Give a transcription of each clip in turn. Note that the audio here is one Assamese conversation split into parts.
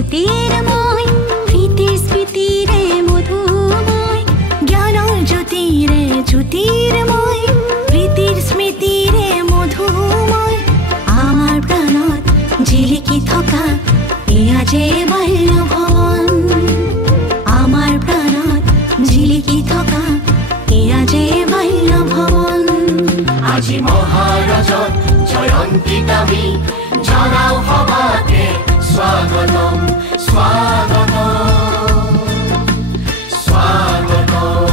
জ্যোতিৰ্ময় প্ৰীতিৰ স্মৃতিৰে মধুময় জ্ঞানৰ জ্যোতিৰে জ্যোতিৰ্ময় প্ৰীতিৰ স্মৃতিৰে মধুময় আমাৰ প্ৰাণত জিলিকি থকা এয়া যে বাল্য ভৱন আমাৰ প্ৰাণত জিলিকি থকা এয়া যে বাল্য ভৱন আজি মহাৰাজত জয়ন্তীত আমি জনাও সবাকে স্বাগতম স্বাগতম স্বাগতম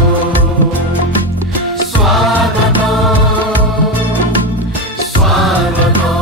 স্বাগতম স্বাগতম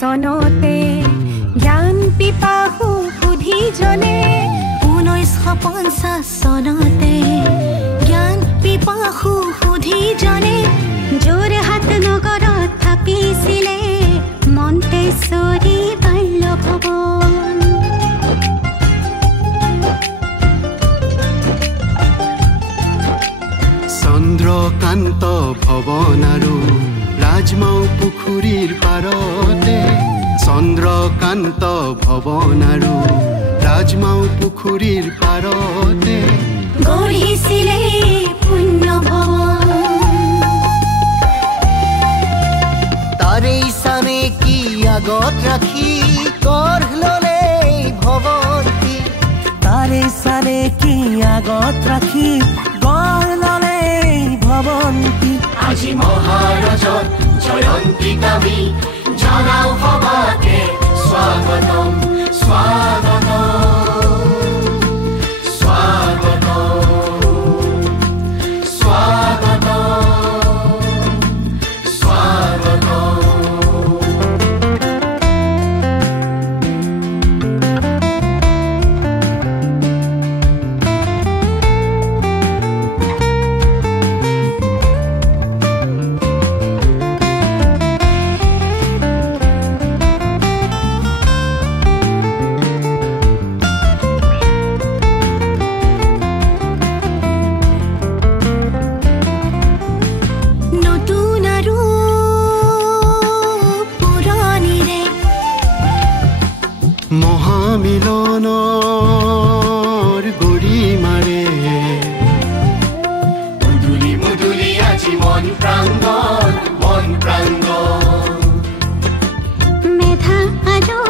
চনতে জ্ঞান পিপাসু সুধীজনে 1950 চনতে জ্ঞান পিপাসু সুধীজনে যোৰহাট নগৰত থাকিছিলে মন্তেশ্বৰী বাল্য ভৱন চন্দ্ৰকান্ত ভৱন আৰু ৰাজমাও পুখুৰীৰ পাৰতে চন্দ্ৰকান্ত ভৱন আৰু ৰাজমাও পুখুৰীৰ পাৰতে গঢ়িছিলে পুণ্য ভৱন তাৰে ইছানে কি আগত ৰাখি গঢ় ল'লে ভৱন্তী তাৰে ইছানে কি আগত ৰাখি গঢ় ল'লে ভৱন্তী আজি মহাৰাজত জয়ন্তীত আমি জনাও সবাকে স্বাগতম স্বাগতম স্বাগতম স্বাগতম স্বাগতম মহামিলনৰ গৰিমাৰে মুদুলি মুদুলি আজি মন প্ৰাংগণ মেধা আৰু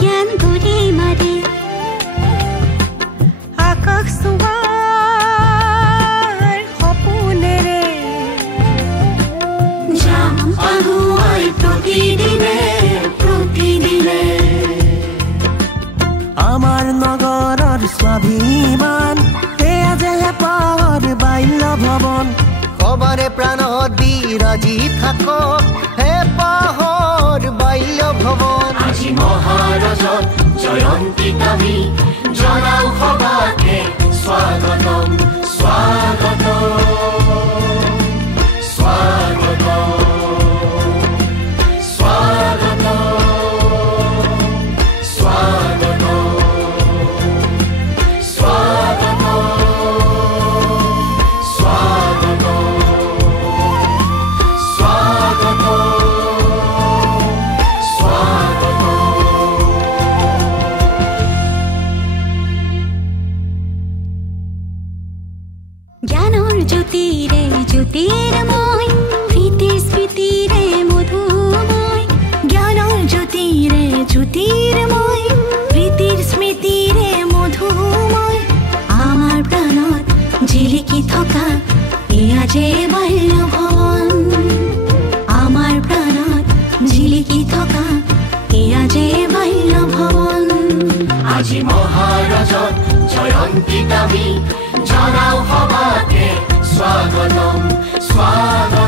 জ্ঞান গৰিমাৰে আকাশ চুৱাৰ সপোনেৰে যাম আগুৱাই প্ৰতিদিনে প্ৰতিদিনে আমাৰ নগৰৰ স্বাভিমান এয়া যে হেঁপাহৰ বাল্য ভৱন সবাৰে প্ৰাণত বিৰাজি থাকক হেঁপাহৰ বাল্য ভৱন আজি মহাৰাজত জয়ন্তীত আমি জনাও সবাকে স্বাগতম স্বাগতম স্বাগতম জ্ঞানৰ জ্যোতিৰে জ্যোতিৰ্ময় প্ৰীতিৰ স্মৃতিৰে মধুময় জ্ঞানৰ জ্যোতিৰে জ্যোতিৰ্ময় প্ৰীতিৰ স্মৃতিৰে মধুময় আমাৰ প্ৰাণত জিলিকি থকা এয়া যে বাল্য ভৱন আমাৰ প্ৰাণত জিলিকি থকা এয়া যে বাল্য ভৱন আজি মহাৰাজত জয়ন্তীত আমি জনাও সবাকে স্বাগতম স্বাগতম